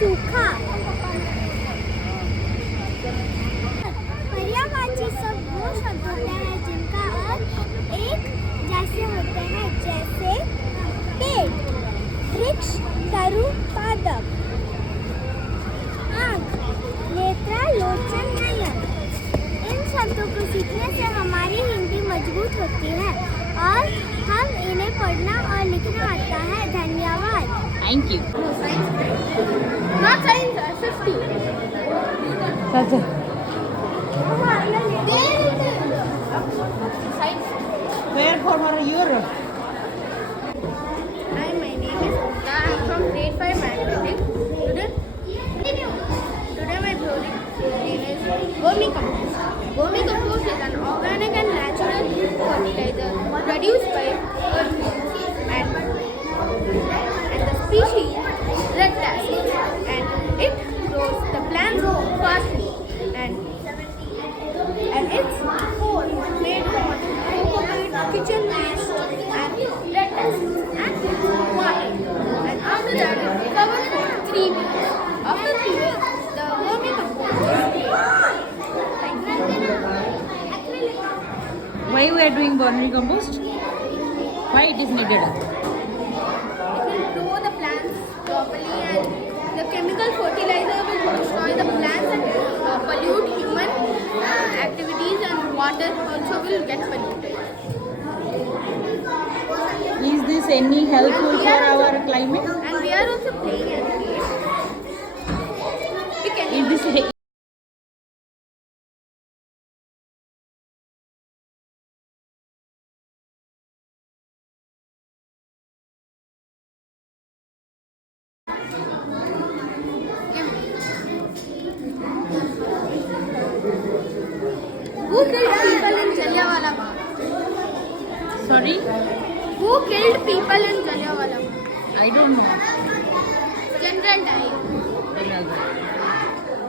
सूखा। पर्यायवाची सब वो शब्द होते हैं जिनका अर्थ एक जैसे होते हैं, जैसे पेड़, वृक्ष, तरु, पादप। आँख, नेत्रा, लोचन, नयन। इन शब्दों को सीखने से हमारी हिंदी मजबूत होती है और हम इन्हें पढ़ना और लिखना आता है। धन्यवाद। Thank you. Not science, 50. That's it. Where for Europe? Hi, my name is Gupta. I am from grade 5 mathematics. Today my project name is vermicompost. Vermicompost is an organic and natural fertilizer produced by earthworms and the species red tassel, and it grows the plants fastly, and it's made from coconut, kitchen waste, and red tassel and water. And after that, it's covered for 3 weeks. After 3 weeks, the vermicompost is made. Thank you. Why we are doing vermicompost? Why it is needed? It will grow the plants properly, and the chemical fertilizer will destroy the plants and pollute human activities, and water also will get polluted. Is this any helpful And we for are our also- climate? And we are also playing at it. We can. Is this Who killed people in Jallianwala Bagh? sorry? Who killed people in Jallianwala Bagh? I don't know. General Dyer. General.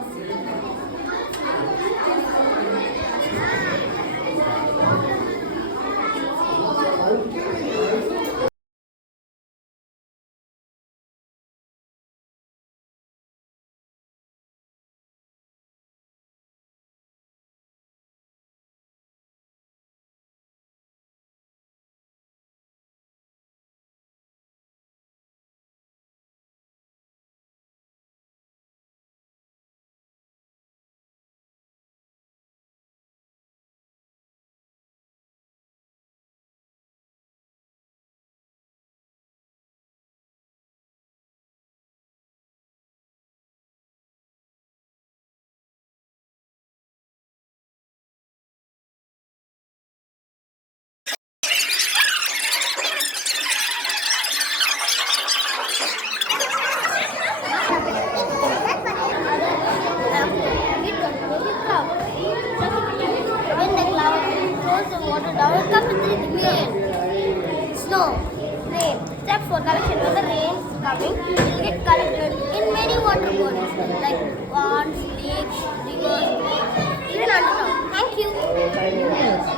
When the cloud throws the water down, it comes with rain, snow, rain. Except for collection, when the rain is coming, it will get collected in many water bodies like ponds, lakes, rivers, even underground. Thank you. Yes.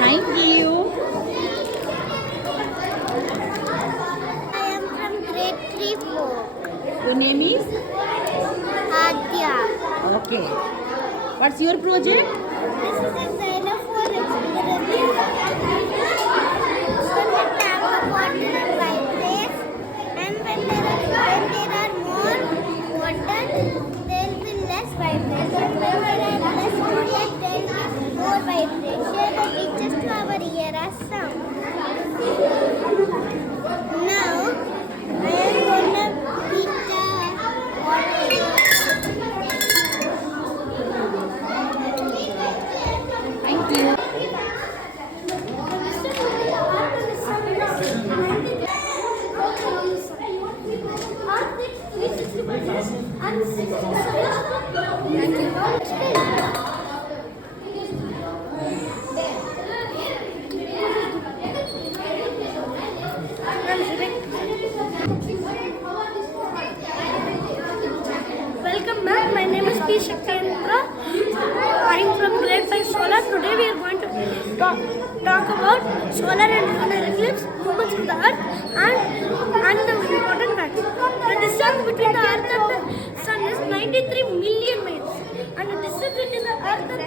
Thank you. I am from grade 3-4. Your name is? Adya. Okay. What's your project? This is a xylophone experiment. So the tank of water and vibrates, and when there are more water, there will be less vibration. When there are less water, there will be more vibration that reaches to our ear as sound. Now, I am gonna beat the water. Thank you. Welcome back. My name is P. Shaktendra. I am from grade 5 solar. Today we are going to talk about solar and lunar eclipse, movements of the earth, and the important facts. The distance between the earth and the sun is 93 million miles. And the distance between the earth and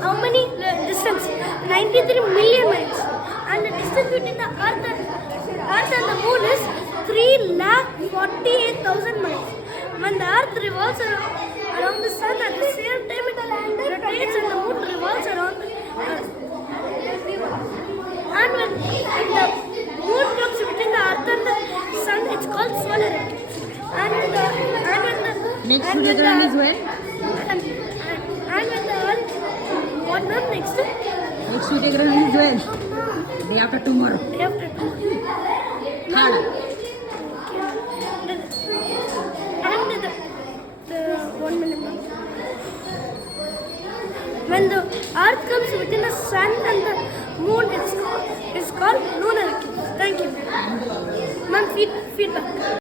how many distance? 93 million miles. And the distance between the earth and the moon is 3,48,000 miles. When the earth revolves around the sun at the same time it rotates and the moon revolves around the earth. And when the moon comes between the earth and the sun, it's called solar eclipse. And when the Next and when Surya Grahan is when? and when the earth, what ma'am, next? Next Surya Grahan is when? Day after tomorrow. Day after tomorrow. Third. And the 1 minute. When the earth comes between the sun and the moon, it's called lunar eclipse. Thank you. Ma'am, feedback.